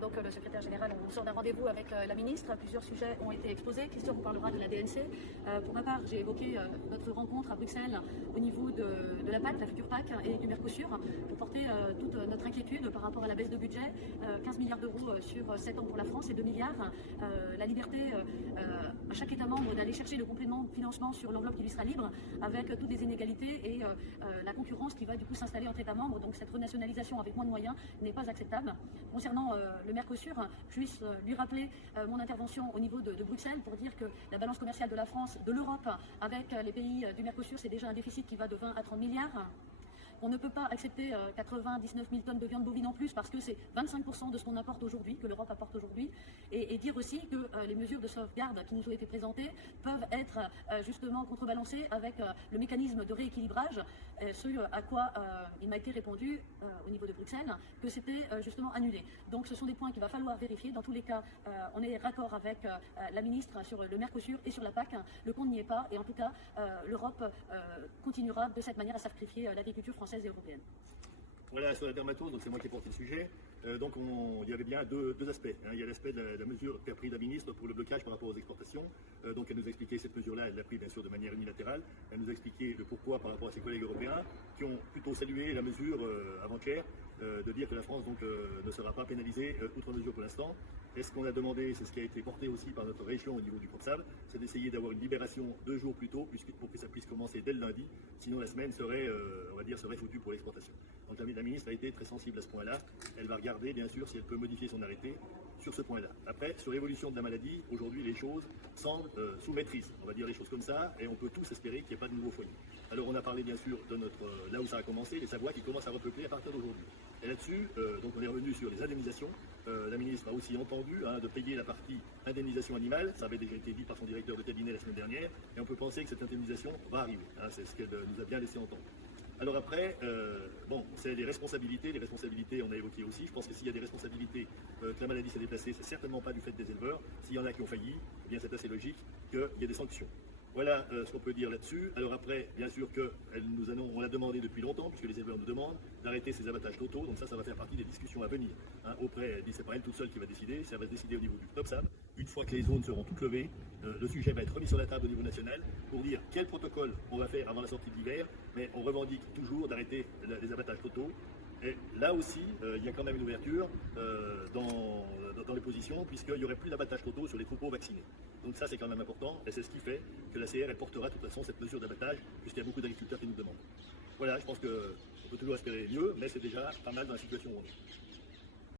donc le secrétaire général, on sort d'un rendez-vous avec la ministre. Plusieurs sujets ont été exposés. Christian vous parlera de la DNC. Pour ma part, j'ai évoqué notre rencontre à Bruxelles au niveau de la PAC, la future PAC et du Mercosur pour porter toute notre inquiétude par rapport à la baisse de budget. 15 milliards d'euros sur 7 ans pour la France et 2 milliards. La liberté à chaque État membre d'aller chercher le complément de financement sur l'enveloppe qui lui sera libre avec toutes les inégalités et la concurrence qui va du coup s'installer entre États membres. Donc cette renationalisation avec moins de moyens n'est pas acceptable. Concernant le Mercosur, je puisse lui rappeler mon intervention au niveau de Bruxelles pour dire que la balance commerciale de la France, de l'Europe avec les pays du Mercosur, c'est déjà un déficit qui va de 20 à 30 milliards. On ne peut pas accepter 99 000 tonnes de viande bovine en plus parce que c'est 25% de ce qu'on importe aujourd'hui, que l'Europe apporte aujourd'hui. Et dire aussi que les mesures de sauvegarde qui nous ont été présentées peuvent être justement contrebalancées avec le mécanisme de rééquilibrage, ce à quoi il m'a été répondu au niveau de Bruxelles, que c'était justement annulé. Donc ce sont des points qu'il va falloir vérifier. Dans tous les cas, on est raccord avec la ministre sur le Mercosur et sur la PAC. Le compte n'y est pas et en tout cas, l'Europe continuera de cette manière à sacrifier l'agriculture française et européenne. Voilà, sur la dermatose, donc c'est moi qui ai porté le sujet. Il y avait bien deux aspects. Il y a l'aspect de la mesure qu'a pris la ministre pour le blocage par rapport aux exportations. Donc elle nous a expliqué cette mesure-là, elle l'a pris bien sûr de manière unilatérale. Elle nous a expliqué le pourquoi par rapport à ses collègues européens qui ont plutôt salué la mesure avant-hier de dire que la France donc, ne sera pas pénalisée outre mesure pour l'instant. Et ce qu'on a demandé, c'est ce qui a été porté aussi par notre région au niveau du COPSAB, c'est d'essayer d'avoir une libération 2 jours plus tôt pour que ça puisse commencer dès le lundi. Sinon la semaine serait, on va dire, serait foutue pour l'exportation. Donc la ministre a été très sensible à ce point-là. Elle va regarder, bien sûr, si elle peut modifier son arrêté sur ce point-là. Après, sur l'évolution de la maladie, aujourd'hui, les choses semblent sous maîtrise. On va dire les choses comme ça, et on peut tous espérer qu'il n'y ait pas de nouveaux foyers. Alors, on a parlé, bien sûr, de là où ça a commencé, les Savoies qui commencent à repeupler à partir d'aujourd'hui. Et là-dessus, donc on est revenu sur les indemnisations. La ministre a aussi entendu de payer la partie indemnisation animale. Ça avait déjà été dit par son directeur de cabinet la semaine dernière, et on peut penser que cette indemnisation va arriver. C'est ce qu'elle nous a bien laissé entendre. Alors après, c'est les responsabilités. Les responsabilités, on a évoqué aussi. Je pense que s'il y a des responsabilités que la maladie s'est déplacée, c'est certainement pas du fait des éleveurs. S'il y en a qui ont failli, eh bien c'est assez logique qu'il y ait des sanctions. Voilà ce qu'on peut dire là-dessus. Alors après, bien sûr on l'a demandé depuis longtemps, puisque les éleveurs nous demandent d'arrêter ces abattages totaux. Donc ça va faire partie des discussions à venir. C'est pas elle toute seule qui va décider, ça va se décider au niveau du COPSAB. Une fois que les zones seront toutes levées, le sujet va être remis sur la table au niveau national pour dire quel protocole on va faire avant la sortie de l'hiver. Mais on revendique toujours d'arrêter les abattages totaux. Et là aussi, il y a quand même une ouverture dans les positions, puisqu'il n'y aurait plus d'abattage totaux sur les troupeaux vaccinés. Donc ça, c'est quand même important, et c'est ce qui fait que la CR portera de toute façon cette mesure d'abattage, puisqu'il y a beaucoup d'agriculteurs qui nous demandent. Voilà, je pense qu'on peut toujours espérer mieux, mais c'est déjà pas mal dans la situation où on est.